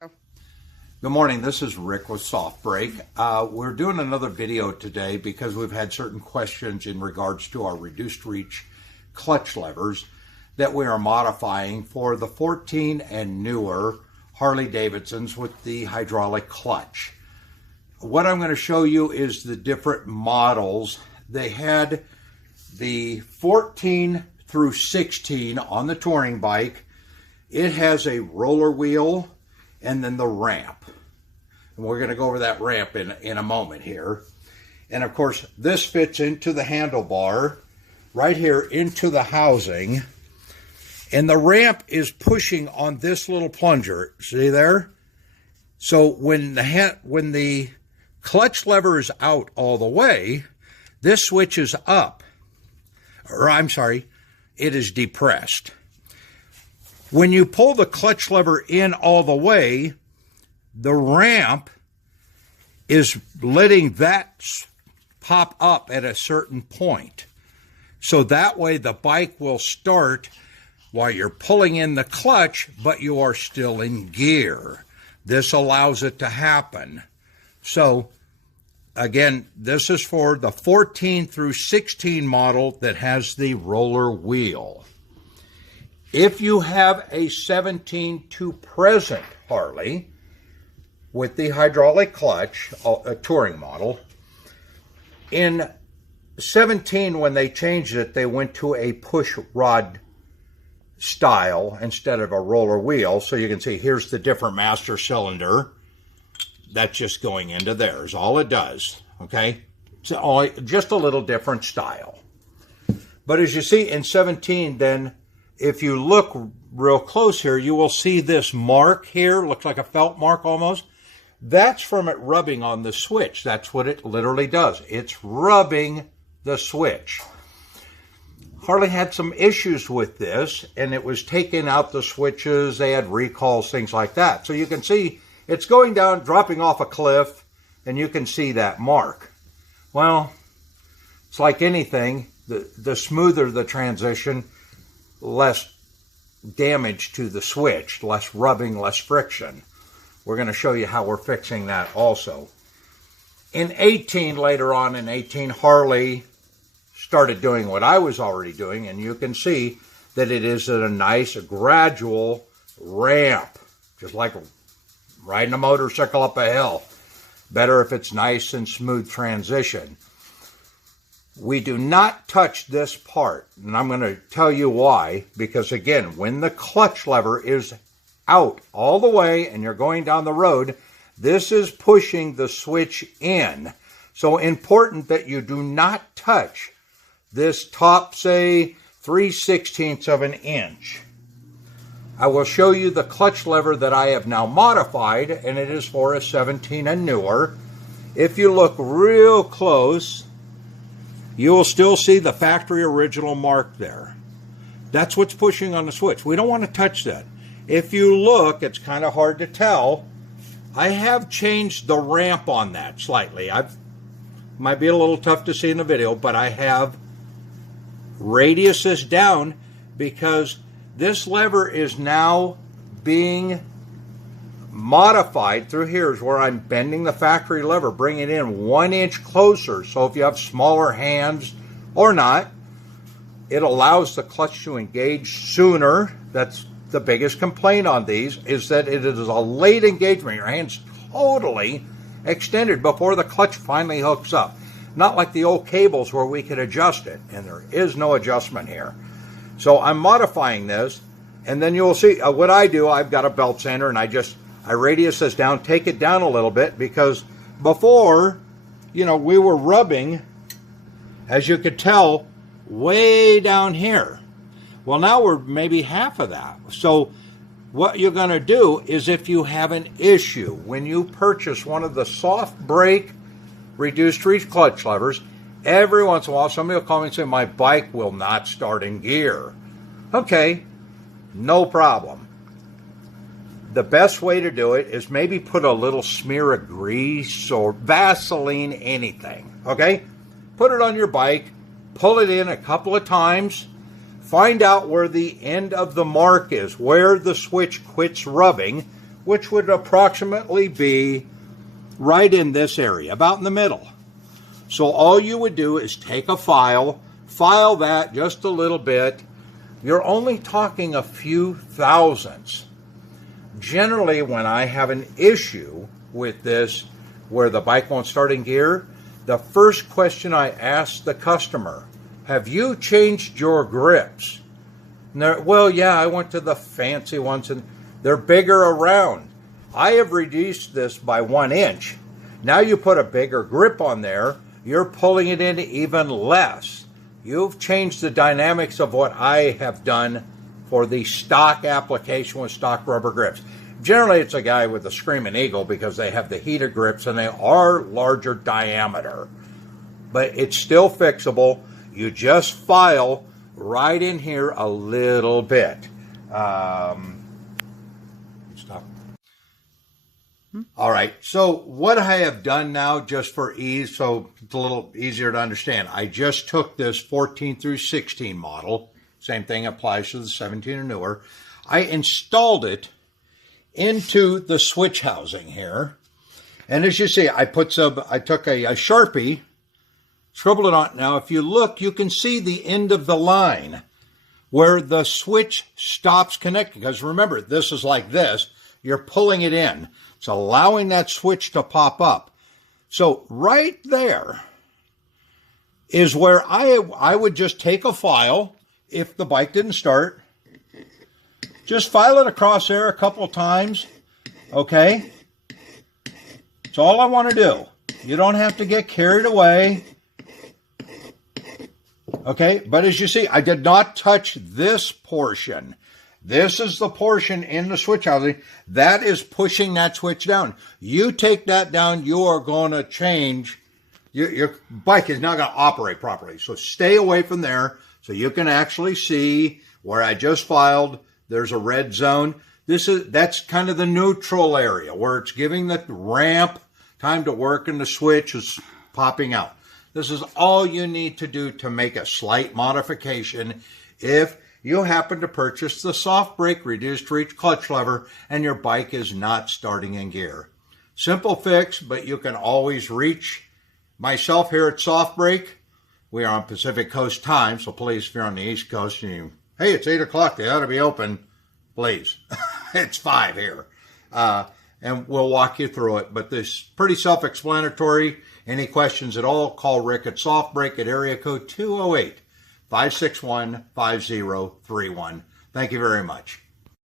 Good morning, this is Rick with SoftBrake. We're doing another video today because we've had certain questions in regards to our reduced reach clutch levers that we are modifying for the 14 and newer Harley Davidsons with the hydraulic clutch. What I'm going to show you is the different models. They had the 14 through 16 on the touring bike. It has a roller wheel and then the ramp. And we're going to go over that ramp in a moment here. And of course, this fits into the handlebar right here into the housing. And the ramp is pushing on this little plunger. See there? So when the clutch lever is out all the way, this switch is up. Or I'm sorry, it is depressed. When you pull the clutch lever in all the way, the ramp is letting that pop up at a certain point. So that way the bike will start while you're pulling in the clutch, but you are still in gear. This allows it to happen. So again, this is for the 14 through 16 model that has the roller wheel. If you have a 17 to present Harley with the hydraulic clutch, a touring model, in 17 when they changed it, they went to a push rod style instead of a roller wheel. So you can see here's the different master cylinder. That's just going into there is all it does, okay? So just a little different style. But as you see in 17 then, if you look real close here, you will see this mark here, looks like a felt mark almost. That's from it rubbing on the switch. That's what it literally does. It's rubbing the switch. Harley had some issues with this, and it was taking out the switches. They had recalls, things like that. So you can see it's going down, dropping off a cliff, and you can see that mark. Well, it's like anything. The smoother the transition, less damage to the switch, less rubbing, less friction. We're going to show you how we're fixing that also. In 18, later on in 18, Harley started doing what I was already doing, and you can see that it is at a nice gradual ramp, just like riding a motorcycle up a hill. Better if it's nice and smooth transition. We do not touch this part, and I'm going to tell you why, because again, when the clutch lever is out all the way and you're going down the road, this is pushing the switch in. So important that you do not touch this top, say, 3/16 of an inch. I will show you the clutch lever that I have now modified, and it is for a 17 and newer. If you look real close, you will still see the factory original mark there. That's what's pushing on the switch. We don't want to touch that. If you look, it's kind of hard to tell. I have changed the ramp on that slightly. Might be a little tough to see in the video, but I have radius this down because this lever is now being modified through here is where I'm bending the factory lever, bringing it in 1 inch closer. So if you have smaller hands or not, it allows the clutch to engage sooner. That's the biggest complaint on these, is that it is a late engagement. Your hand's totally extended before the clutch finally hooks up. Not like the old cables where we could adjust it, and there is no adjustment here. So I'm modifying this, and then you'll see what I do. I've got a belt sander, and I radius this down, take it down a little bit, because before, we were rubbing, as you could tell, way down here. Well, now we're maybe half of that. So what you're going to do is, if you have an issue, when you purchase one of the SoftBrake reduced reach clutch levers, every once in a while somebody will call me and say, my bike will not start in gear. Okay, no problem. The best way to do it is maybe put a little smear of grease or Vaseline, anything, okay? Put it on your bike, pull it in a couple of times, find out where the end of the mark is, where the switch quits rubbing, which would approximately be right in this area, about in the middle. So all you would do is take a file that just a little bit. You're only talking a few thousandths. Generally, when I have an issue with this where the bike won't start in gear, the first question I ask the customer, have you changed your grips? And well, yeah, I went to the fancy ones and they're bigger around. I have reduced this by 1 inch. Now you put a bigger grip on there, you're pulling it in even less. You've changed the dynamics of what I have done for the stock application with stock rubber grips. Generally, it's a guy with a Screaming Eagle because they have the heated grips and they are larger diameter. But it's still fixable. You just file right in here a little bit. Stop. All right, so what I have done now, just for ease, so it's a little easier to understand, I just took this 14 through 16 model. Same thing applies to the 17 or newer. I installed it into the switch housing here. And as you see, I took a Sharpie, scribbled it on. Now, if you look, you can see the end of the line where the switch stops connecting. Because remember, this is like this. You're pulling it in. It's allowing that switch to pop up. So right there is where I would just take a file, if the bike didn't start, just file it across there a couple of times, okay? That's all I want to do. You don't have to get carried away, okay? But as you see, I did not touch this portion. This is the portion in the switch housing that is pushing that switch down. You take that down, you are going to change. Your bike is not going to operate properly. So stay away from there so you can actually see where I just filed. There's a red zone. That's kind of the neutral area where it's giving the ramp time to work and the switch is popping out. This is all you need to do to make a slight modification if you happen to purchase the SoftBrake reduced reach clutch lever and your bike is not starting in gear. Simple fix, but you can always reach myself here at SoftBrake. We are on Pacific Coast time, so please, if you're on the East Coast and hey, it's 8 o'clock, they ought to be open, please. It's 5 here. And we'll walk you through it. But this is pretty self-explanatory. Any questions at all, call Rick at SoftBrake at area code 208-561-5031. Thank you very much.